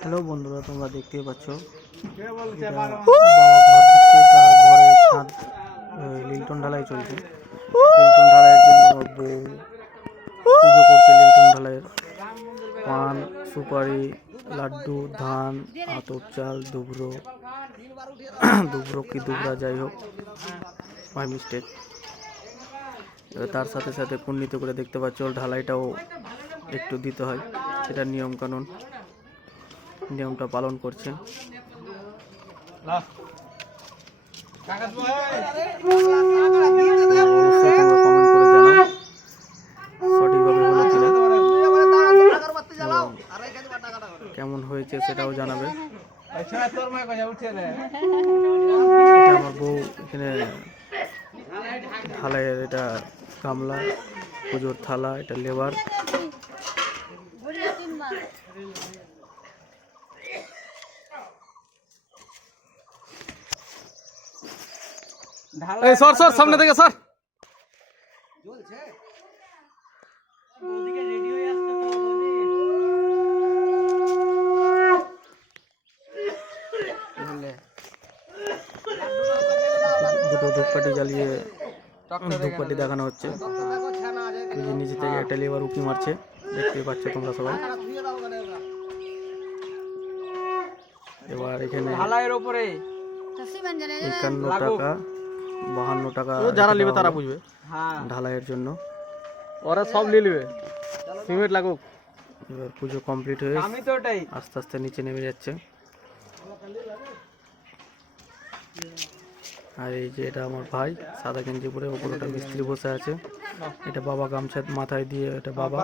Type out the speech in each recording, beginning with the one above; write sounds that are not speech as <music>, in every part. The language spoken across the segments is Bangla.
হ্যালো বন্ধুরা, তোমরা দেখতে পাচ্ছ। এটা ঘর ঢালাই চলছে। লিল্টন ঢালাইয়ের জন্য পুজো করছে লিল্টন ঢালাইয়ের। পান, সুপারি, লাড্ডু, ধান, আতপ চাল দুবরো দুবরো কি দুবরা যাই হোক মাই মিস্টেক তার সাথে সাথে পুণ্যিত করে দেখতে পাচ্ছ, ঢালাইটাও একটু দিতে হয়, সেটা নিয়ম কানুন নিয়মটা পালন করছে অবশ্যই তোমরা কমেন্ট করে জানাও সঠিকভাবে হলো কেমন হয়েছে সেটাও জানাবে। আমার বউ এখানে ঢালাইয়ের এটা গামলা, পুজোর থালা, এটা লেবার। এই সর সর সামনে থেকে সর দুটো ধূপকাঠি জ্বালিয়ে ধূপকাঠি দেখানো হচ্ছে। এই যে নিচে থেকে একটা লেবার উকি মারছে। দেখতেই পাচ্ছ তোমরা সবাই। এবার এখানে ঢালাইয়ের উপরে একান্ন টাকা। বাহান্ন টাকা যারা নেবে তারা বুঝবে। হ্যাঁ। ঢালাইয়ের জন্য। ওরা সব নিয়ে নেবে। সিমেন্ট লাগুক। এবার পুজো কমপ্লিট হয়ে আমি তো ওটাই। আস্তে আস্তে নিচে নেমে যাচ্ছে। আর এই যে এটা আমার ভাই সাদা গেঞ্জি পরে ওপরে ওটা মিস্ত্রি বসে আছে। এটা বাবা গামছা মাথায় দিয়ে এটা বাবা।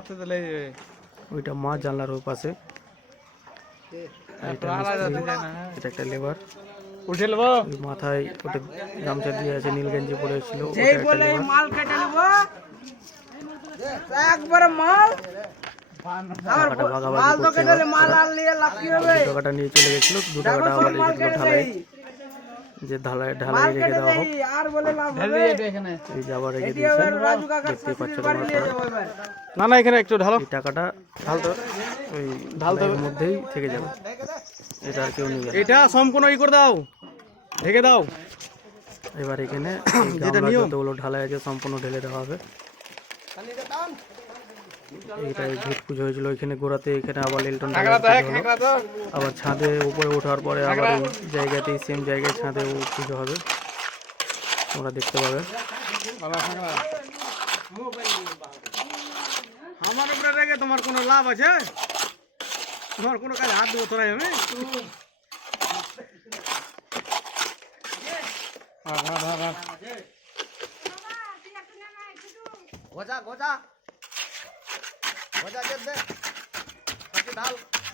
ওইটা মা জানলার ওই পাশে। মিস্ত্রি, এটা একটা লেবার। উঠে নেব। মাথায় ওটা গামছা দিয়ে আছে নীল গেঞ্জি পরে ছিল মাল কেটে নেব। একবারে মাল। টাকাটা নিয়ে লাভ কি হবে? দু টাকাটা নিয়ে চলে গেছিল দু টাকাটা আবার রেখে দিল ঢালাই যে ঢালাই ঢালাই রেখে দেওয়া হোক। আর বলে লাভ হবে? এখানে এই যে আবার রেখে দিয়েছে দেখতেই পাচ্ছ না না এখানে একটু ঢালো। টাকাটা ঢালতে ওই মধ্যেই থেকে যাবে। এটা আর কেউ। এটা সম্পূর্ণ ই করে দাও। ঢেকে দাও। এবার এখানে <coughs> এই গামলা যতগুলো ঢালাই আছে সম্পূর্ণ ঢেলে দেওয়া হবে। এইটা এই ঘুট পুজো হয়েছিল এখানে গোড়াতে এখানে আবার লিল্টন হলো। আবার ছাদে উপরে ওঠার পরে আবার এই জায়গাতেই সেম জায়গায় ছাদে পুজো হবে। তোমরা দেখতে পাবে। আমার উপরে রেখে তোমার কোনো লাভ আছে? তোমার কোনো কাজ হাত দেবো তোরাই আমি?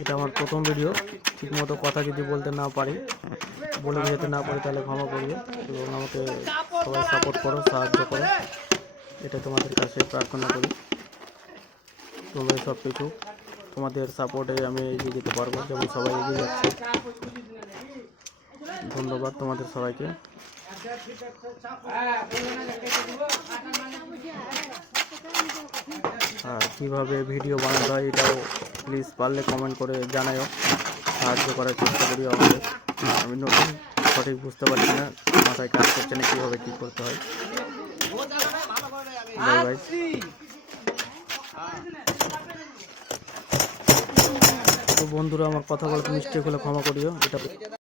এটা আমার প্রথম ভিডিও ঠিকমতো কথা যদি বলতে না পারি বলে যেতে না পারি তাহলে ক্ষমা করিও। এবং আমাকে সবাই সাপোর্ট করো সাহায্য করো। এটা তোমাদের কাছে প্রার্থনা করি। তোমরা সব কিছু তোমাদের সাপোর্টে আমি এগিয়ে যেতে পারব যেমন সবাই এগিয়ে যাচ্ছে। ধন্যবাদ তোমাদের সবাইকে। আর কীভাবে ভিডিও বানাতে হয় এটাও প্লিজ পারলে কমেন্ট করে জানাও সাহায্য করার চেষ্টা করি আমাদের আমি নতুন, সঠিক বুঝতে পারছি না, মাথায় কাজ করছে না, কীভাবে কী করতে হয়। তো বন্ধুরা, আমার কথা বলতে মিস্টেক হলে ক্ষমা করিও। এটা